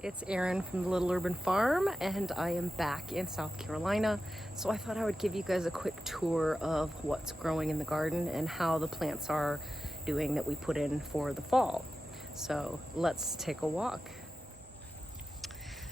It's Erin from the Little Urban Farm, and I am back in South Carolina. So I thought I would give you guys a quick tour of what's growing in the garden and how the plants are doing that we put in for the fall. So let's take a walk.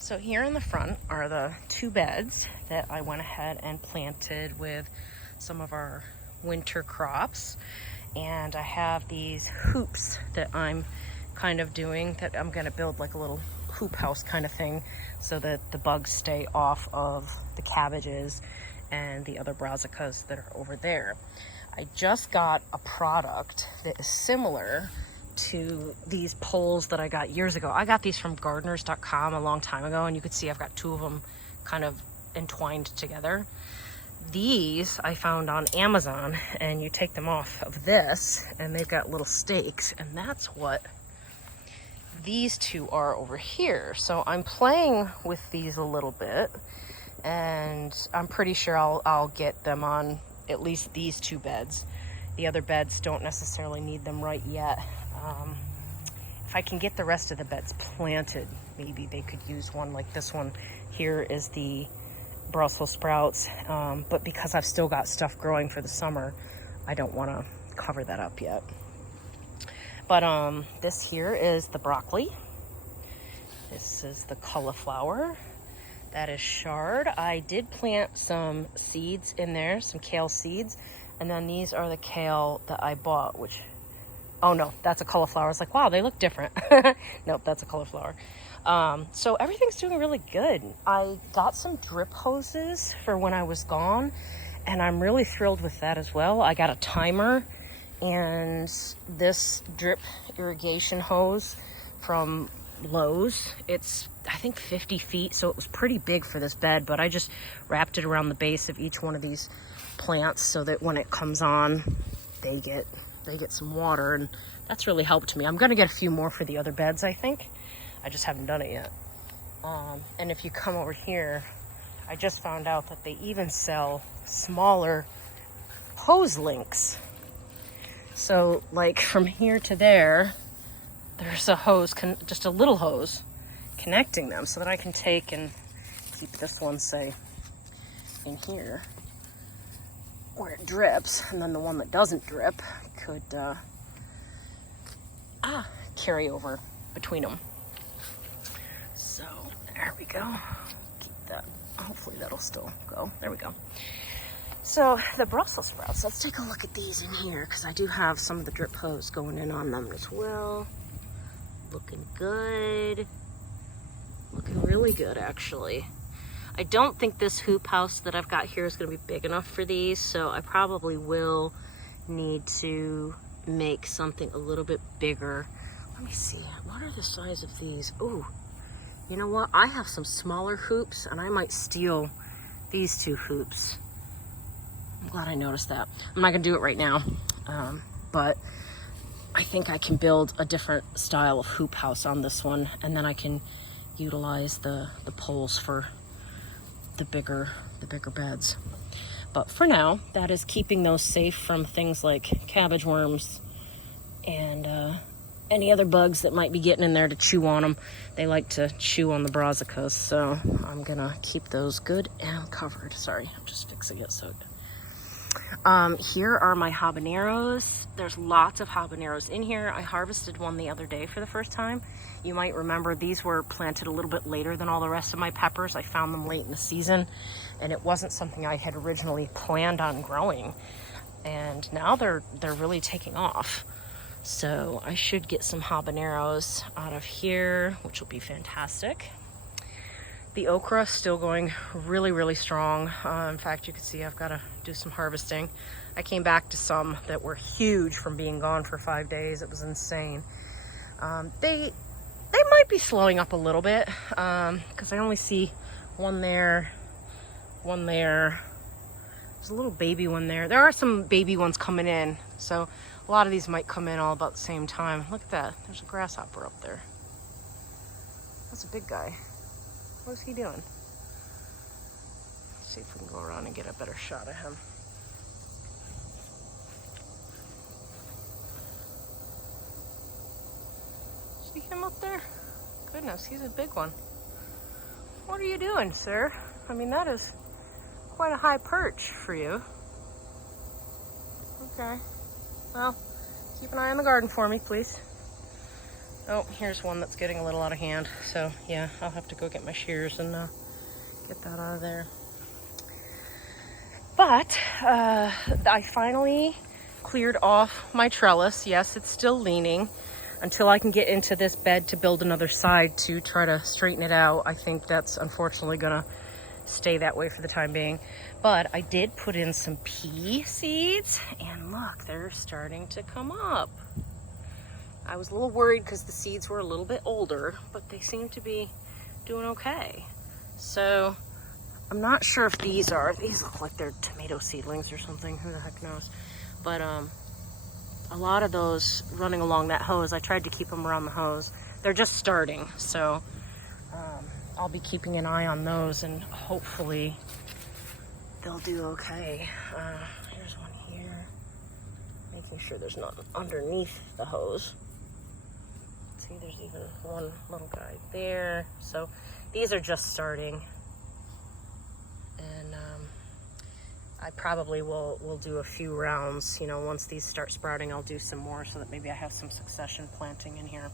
So here in the front are the two beds that I went ahead and planted with some of our winter crops. And I have these hoops that I'm kind of doing, that I'm going to build like a little hoop house kind of thing so that the bugs stay off of the cabbages and the other brassicas that are over there. I just got a product that is similar to these poles that I got years ago. I got these from gardeners.com a long time ago, and you could see I've got two of them kind of entwined together. These I found on Amazon, and you take them off of this and they've got little stakes, and that's what these two are over here. So I'm playing with these a little bit, and I'm pretty sure I'll get them on at least these two beds. The other beds don't necessarily need them right yet. If I can get the rest of the beds planted, maybe they could use one like this one. Here is the Brussels sprouts, but because I've still got stuff growing for the summer, I don't want to cover that up yet. But this here is the broccoli. This is the cauliflower. That is chard. I did plant some seeds in there, some kale seeds, and then these are the kale that I bought, which, oh no, that's a cauliflower. I was like, wow, they look different. Nope, that's a cauliflower. So everything's doing really good. I got some drip hoses for when I was gone, and I'm really thrilled with that as well. I got a timer and this drip irrigation hose from Lowe's. It's, I think, 50 feet, so it was pretty big for this bed, but I just wrapped it around the base of each one of these plants so that when it comes on, they get some water, and that's really helped me. I'm gonna get a few more for the other beds, I think. I just haven't done it yet. And if you come over here, I just found out that they even sell smaller hose links. So like from here to there, there's a hose, just a little hose connecting them, so that I can take and keep this one, say, in here where it drips, and then the one that doesn't drip could carry over between them. So there we go. Keep that. Hopefully that'll still go. There we go. So the Brussels sprouts, let's take a look at these in here, because I do have some of the drip hose going in on them as well. Looking good. Looking really good, actually. I don't think this hoop house that I've got here is going to be big enough for these, so I probably will need to make something a little bit bigger. Let me see. What are the size of these? Ooh, you know what? I have some smaller hoops, and I might steal these two hoops. I'm glad I noticed that. I'm not gonna do it right now, but I think I can build a different style of hoop house on this one, and then I can utilize the poles for the bigger beds. But for now, that is keeping those safe from things like cabbage worms and any other bugs that might be getting in there to chew on them. They like to chew on the brassicas, so I'm gonna keep those good and covered. Sorry, I'm just fixing it so. Here are my habaneros. There's lots of habaneros in here. I harvested one the other day for the first time. You might remember these were planted a little bit later than all the rest of my peppers. I found them late in the season, and it wasn't something I had originally planned on growing. And now they're really taking off. So I should get some habaneros out of here, which will be fantastic. The okra still going really, really strong. In fact, you can see I've got to do some harvesting. I came back to some that were huge from being gone for 5 days. It was insane. They might be slowing up a little bit, because I only see one there, one there. There's a little baby one there. There are some baby ones coming in, so a lot of these might come in all about the same time. Look at that. There's a grasshopper up there. That's a big guy. What is he doing? Let's see if we can go around and get a better shot of him. See him up there? goodness, he's a big one. What are you doing, sir? I mean, that is quite a high perch for you. Okay. Well, keep an eye on the garden for me, please. Oh, here's one that's getting a little out of hand. So, yeah, I'll have to go get my shears and get that out of there. But I finally cleared off my trellis. Yes, it's still leaning until I can get into this bed to build another side to try to straighten it out. I think that's unfortunately gonna stay that way for the time being. But I did put in some pea seeds, and look, they're starting to come up. I was a little worried because the seeds were a little bit older, but they seem to be doing okay. So I'm not sure if these look like they're tomato seedlings or something, who the heck knows. But a lot of those running along that hose, I tried to keep them around the hose. They're just starting, so I'll be keeping an eye on those, and hopefully they'll do okay. Here's one here, making sure there's nothing underneath the hose. See, there's even one little guy there. So these are just starting, and I probably will do a few rounds. You know, once these start sprouting, I'll do some more so that maybe I have some succession planting in here.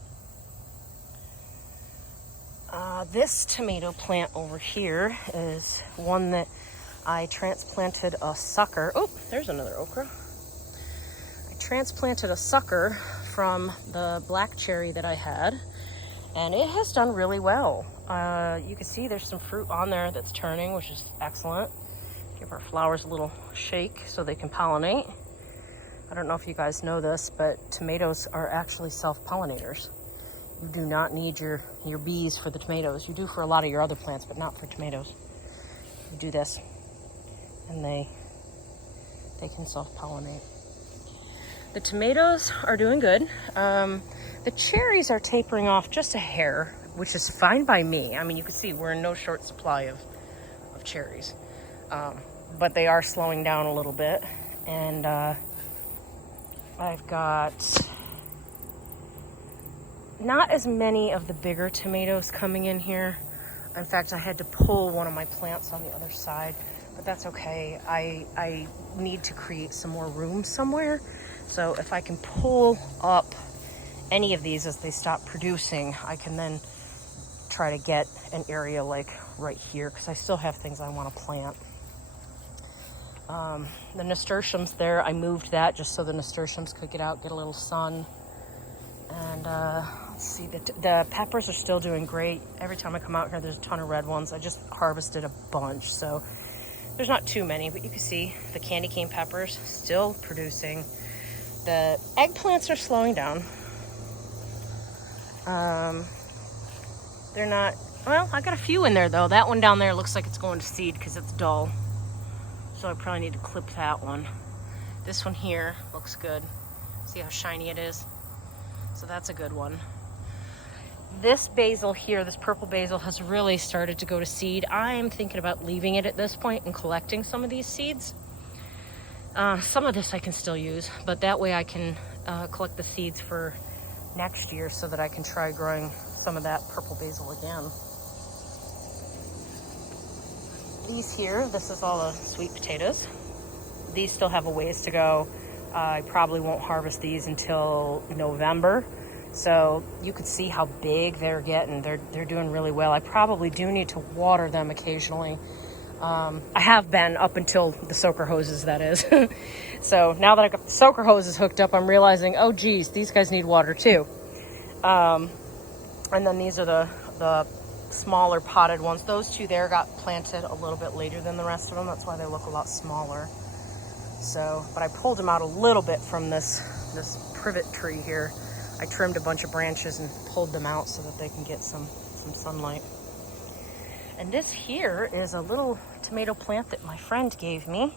This tomato plant over here is one that I transplanted a sucker. Oh, there's another okra. I transplanted a sucker from the black cherry that I had, and it has done really well. You can see there's some fruit on there that's turning, which is excellent. Give our flowers a little shake so they can pollinate. I don't know if you guys know this, but tomatoes are actually self-pollinators. You do not need your bees for the tomatoes. You do for a lot of your other plants, but not for tomatoes. You do this, and they can self-pollinate. The tomatoes are doing good. The cherries are tapering off just a hair, which is fine by me. I mean, you can see we're in no short supply of cherries. But they are slowing down a little bit. And I've got not as many of the bigger tomatoes coming in here. In fact, I had to pull one of my plants on the other side, but that's okay. I need to create some more room somewhere. So if I can pull up any of these as they stop producing, I can then try to get an area like right here, because I still have things I want to plant. The nasturtiums there, I moved that just so the nasturtiums could get out, get a little sun. And let's see, the peppers are still doing great. Every time I come out here, there's a ton of red ones. I just harvested a bunch, so there's not too many, but you can see the candy cane peppers still producing. The eggplants are slowing down. They're not, well, I got a few in there though. That one down there looks like it's going to seed because it's dull. So I probably need to clip that one. This one here looks good. See how shiny it is? So that's a good one. This basil here, this purple basil, has really started to go to seed. I'm thinking about leaving it at this point and collecting some of these seeds. Some of this I can still use, but that way I can collect the seeds for next year so that I can try growing some of that purple basil again. These here, this is all the sweet potatoes. These still have a ways to go. I probably won't harvest these until November. So you could see how big they're getting. They're doing really well. I probably do need to water them occasionally. I have been up until the soaker hoses, that is. So now that I got the soaker hoses hooked up, I'm realizing, oh geez, these guys need water too. And then these are the smaller potted ones. Those two there got planted a little bit later than the rest of them. That's why they look a lot smaller. So, but I pulled them out a little bit from this privet tree here. I trimmed a bunch of branches and pulled them out so that they can get some sunlight. And this here is a little tomato plant that my friend gave me.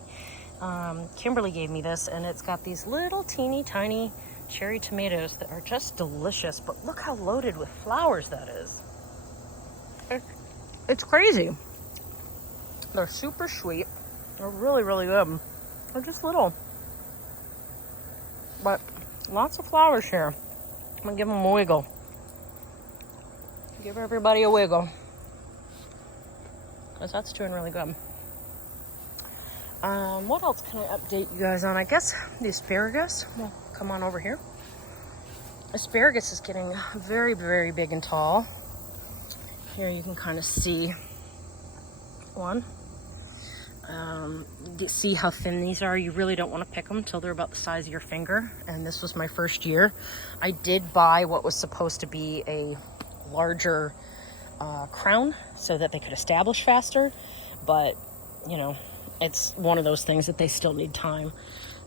Kimberly gave me this, and it's got these little teeny tiny cherry tomatoes that are just delicious. But look how loaded with flowers that is. It's crazy. They're super sweet. They're really, really good. They're just little, but lots of flowers here. I'm gonna give them a wiggle. Give everybody a wiggle, because that's doing really good. What else can I update you guys on? I guess the asparagus. Well, come on over here. Asparagus is getting very, very big and tall. Here you can kind of see one. See how thin these are? You really don't want to pick them until they're about the size of your finger. And this was my first year. I did buy what was supposed to be a larger crown so that they could establish faster. But, you know, it's one of those things that they still need time.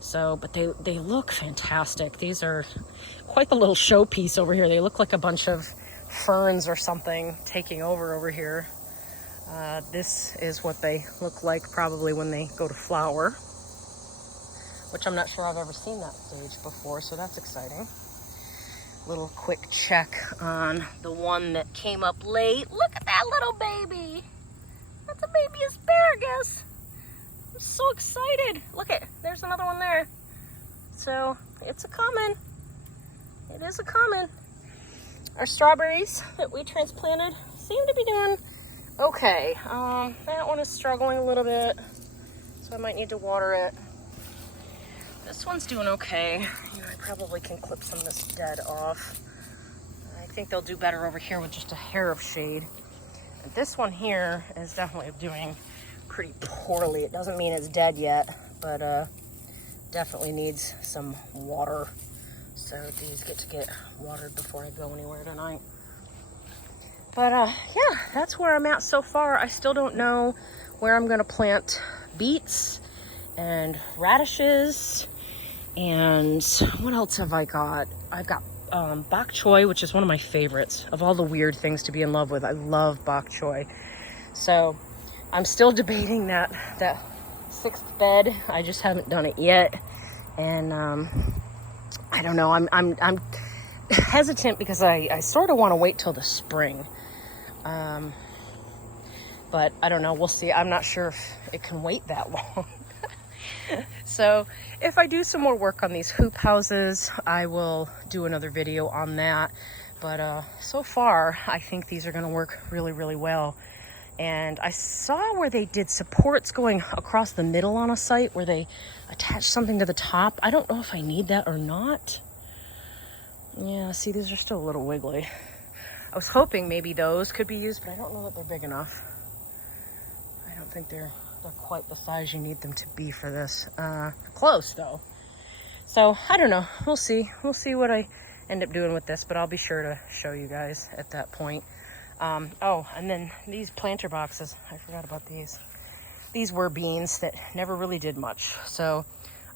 So, but they look fantastic. These are quite the little showpiece over here. They look like a bunch of ferns or something taking over here. This is what they look like probably when they go to flower, which I'm not sure I've ever seen that stage before, so that's exciting. Little quick check on the one that came up late. Look at that little baby. That's a baby asparagus. I'm so excited. Look at, there's another one there. So it's a coming. It is a coming. Our strawberries that we transplanted seem to be doing okay. That one is struggling a little bit, so I might need to water it. This one's doing okay. You know, I probably can clip some of this dead off. I think they'll do better over here with just a hair of shade. And this one here is definitely doing pretty poorly. It doesn't mean it's dead yet, but definitely needs some water. So these get to get watered before I go anywhere tonight. But yeah, that's where I'm at so far. I still don't know where I'm gonna plant beets and radishes. And what else have I got? I've got bok choy, which is one of my favorites of all the weird things to be in love with. I love bok choy. So I'm still debating that sixth bed. I just haven't done it yet. And I don't know, I'm hesitant because I sort of want to wait till the spring. But I don't know, we'll see. I'm not sure if it can wait that long. So if I do some more work on these hoop houses, I will do another video on that. But so far, I think these are going to work really, really well. And I saw where they did supports going across the middle on a site where they attached something to the top. I don't know if I need that or not. Yeah, see, these are still a little wiggly. I was hoping maybe those could be used, but I don't know that they're big enough. I don't think they're quite the size you need them to be for this. Close though. So I don't know. We'll see. We'll see what I end up doing with this, but I'll be sure to show you guys at that point. Oh, and then these planter boxes. I forgot about these. These were beans that never really did much. So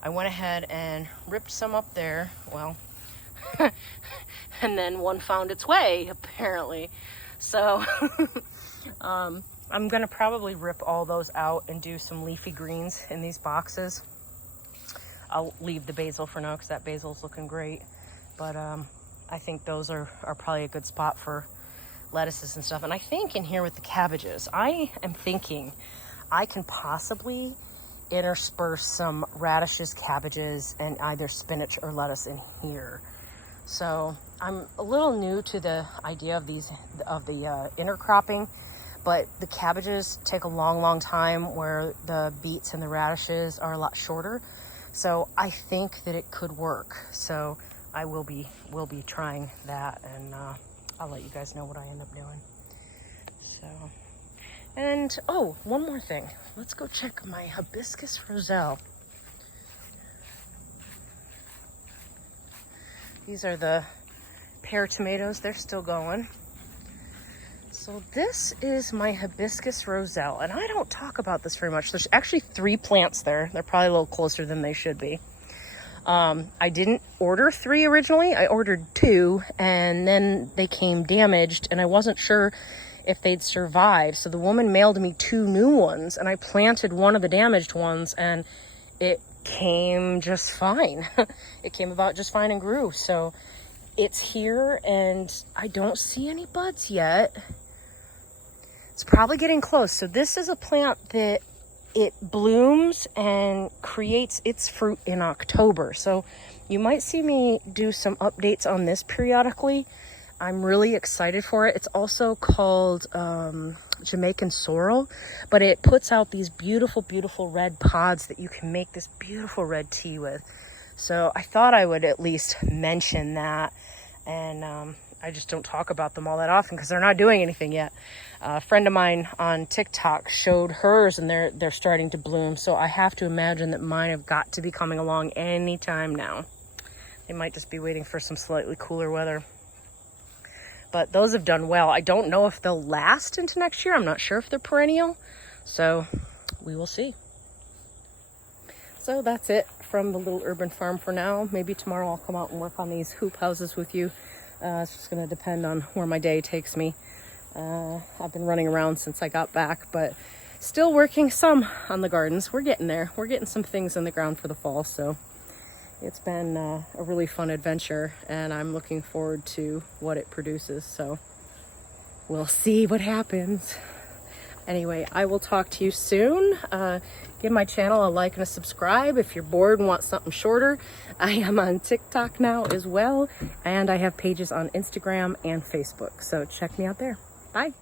I went ahead and ripped some up there. Well, and then one found its way, apparently. So I'm gonna probably rip all those out and do some leafy greens in these boxes. I'll leave the basil for now because that basil's looking great. But I think those are probably a good spot for lettuces and stuff. And I think in here with the cabbages, I am thinking I can possibly intersperse some radishes, cabbages, and either spinach or lettuce in here. So I'm a little new to the idea of the intercropping, but the cabbages take a long time, where the beets and the radishes are a lot shorter. So I think that it could work. So I will be trying that, and I'll let you guys know what I end up doing. So, and oh, one more thing. Let's go check my hibiscus roselle. These are the pear tomatoes. They're still going. So this is my hibiscus roselle, and I don't talk about this very much. There's actually 3 plants there. They're probably a little closer than they should be. I didn't order 3 originally. I ordered 2, and then they came damaged, and I wasn't sure if they'd survive. So the woman mailed me 2 new ones, and I planted one of the damaged ones, and it came just fine. It came about just fine and grew. So it's here, and I don't see any buds yet. It's probably getting close. So this is a plant that it blooms and creates its fruit in October. So you might see me do some updates on this periodically. I'm really excited for it. It's also called Jamaican sorrel, but it puts out these beautiful, beautiful red pods that you can make this beautiful red tea with. So I thought I would at least mention that. And I just don't talk about them all that often because they're not doing anything yet. A friend of mine on TikTok showed hers, and they're starting to bloom. So I have to imagine that mine have got to be coming along anytime now. They might just be waiting for some slightly cooler weather. But those have done well. I don't know if they'll last into next year. I'm not sure if they're perennial. So we will see. So that's it from the little urban farm for now. Maybe tomorrow I'll come out and work on these hoop houses with you. It's just going to depend on where my day takes me. I've been running around since I got back, but still working some on the gardens. We're getting there. We're getting some things in the ground for the fall. So it's been a really fun adventure, and I'm looking forward to what it produces. So we'll see what happens. Anyway, I will talk to you soon. Give my channel a like and a subscribe if you're bored and want something shorter. I am on TikTok now as well, and I have pages on Instagram and Facebook. So check me out there. Bye.